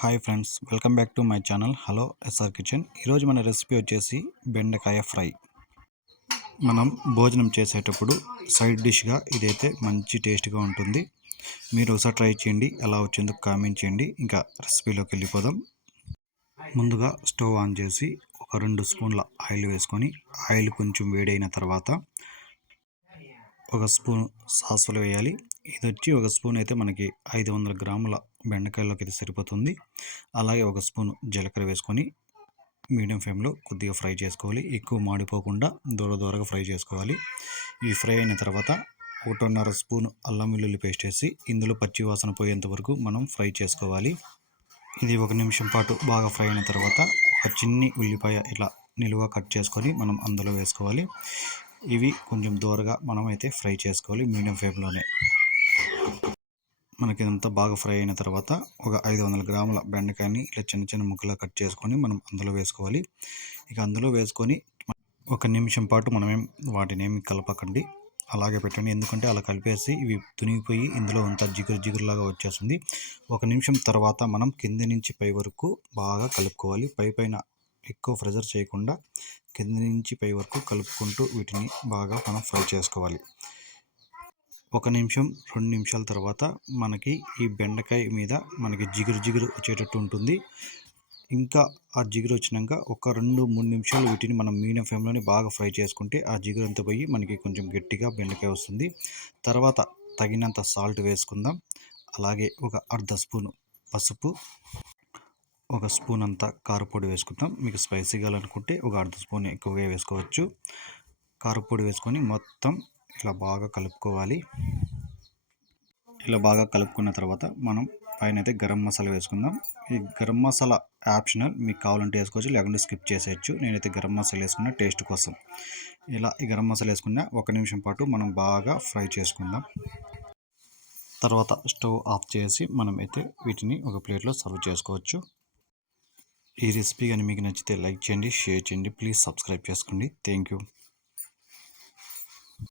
Hi friends welcome back to my channel. Hello SR kitchen. ఈరోజు మన recipe వచ్చేసి బెండకాయ ఫ్రై. మనం భోజనం చేసేటప్పుడు సైడ్ డిష్గా ఇదైతే మంచి టేస్ట్గా ఉంటుంది. మీరు ఒకసారి ట్రై చేయండి ఎలా వచ్చిందో కామెంట్ చేయండి. ఇంకా రెసిపీలోకి వెళ్ళిపోదాం. ముందుగా స్టవ్ ఆన్ చేసి ఒక రెండు స్పూన్ల ఆయిల్ వేసుకొని ఆయిల్ కొంచెం వేడైన తర్వాత ఒక స్పూన్ సాసులు వేయాలి. ఇది వచ్చి ఒక స్పూన్ అయితే మనకి ఐదు వందల గ్రాముల బెండకాయలోకి అయితే సరిపోతుంది. అలాగే ఒక స్పూన్ జీలకర్ర వేసుకొని మీడియం ఫ్లేమ్లో కొద్దిగా ఫ్రై చేసుకోవాలి. ఎక్కువ మాడిపోకుండా దూర దూరగా ఫ్రై చేసుకోవాలి. ఈ ఫ్రై అయిన తర్వాత ఒకటిన్నర స్పూన్ అల్లం వెల్లుల్లి పేస్ట్ వేసి ఇందులో పచ్చి వాసన పోయేంత వరకు మనం ఫ్రై చేసుకోవాలి. ఇది ఒక నిమిషం పాటు బాగా ఫ్రై అయిన తర్వాత ఒక చిన్ని ఉల్లిపాయ ఇలా నిలువ కట్ చేసుకొని మనం అందులో వేసుకోవాలి. ఇవి కొంచెం దూరగా మనం అయితే ఫ్రై చేసుకోవాలి మీడియం ఫ్లేమ్లోనే. మనకి ఇదంతా బాగా ఫ్రై అయిన తర్వాత ఒక ఐదు వందల గ్రాముల బెండకాయని ఇలా చిన్న చిన్న ముక్కలా కట్ చేసుకొని మనం అందులో వేసుకోవాలి. ఇక అందులో వేసుకొని ఒక నిమిషం పాటు మనమేం వాటిని ఏమి కలపకండి. అలాగే పెట్టండి. ఎందుకంటే అలా కలిపేసి ఇవి తునిగిపోయి ఇందులో అంతా జిగురు జిగురులాగా వచ్చేస్తుంది. ఒక నిమిషం తర్వాత మనం కింద నుంచి పై వరకు బాగా కలుపుకోవాలి. పై పైన ఎక్కువ ప్రెజర్ చేయకుండా కింద నుంచి పై వరకు కలుపుకుంటూ వీటిని బాగా మనం ఫ్రై చేసుకోవాలి. ఒక నిమిషం రెండు నిమిషాల తర్వాత మనకి ఈ బెండకాయ మీద మనకి జిగురు జిగురు వచ్చేటట్టు ఉంటుంది. ఇంకా ఆ జిగురు వచ్చినాక ఒక రెండు మూడు నిమిషాలు వీటిని మనం మీడియం ఫ్లేమ్లోనే బాగా ఫ్రై చేసుకుంటే ఆ జిగురు అంతా పోయి మనకి కొంచెం గట్టిగా బెండకాయ వస్తుంది. తర్వాత తగినంత సాల్ట్ వేసుకుందాం. అలాగే ఒక అర్ధ స్పూను పసుపు ఒక స్పూన్ అంతా కారపొడి వేసుకుందాం. మీకు స్పైసీ కావాలనుకుంటే ఒక అర్ధ స్పూన్ ఎక్కువగా వేసుకోవచ్చు. కారపొడి వేసుకొని మొత్తం ఇలా బాగా కలుపుకోవాలి. ఇలా బాగా కలుపుకున్న తర్వాత మనం పైన అయితే గరం మసాలా వేసుకుందాం. ఈ గరం మసాలా ఆప్షనల్ మీకు కావాలంటే వేసుకోవచ్చు లేకుంటే స్కిప్ చేసేయచ్చు. నేనైతే గరం మసాలా వేసుకున్న టేస్ట్ కోసం. ఇలా ఈ గరం మసాలా వేసుకున్న ఒక నిమిషం పాటు మనం బాగా ఫ్రై చేసుకుందాం. తర్వాత స్టవ్ ఆఫ్ చేసి మనం అయితే వీటిని ఒక ప్లేట్లో సర్వ్ చేసుకోవచ్చు. ఈ రెసిపీ కానీ మీకు నచ్చితే లైక్ చేయండి షేర్ చేయండి. ప్లీజ్ సబ్స్క్రైబ్ చేసుకోండి. Thank you.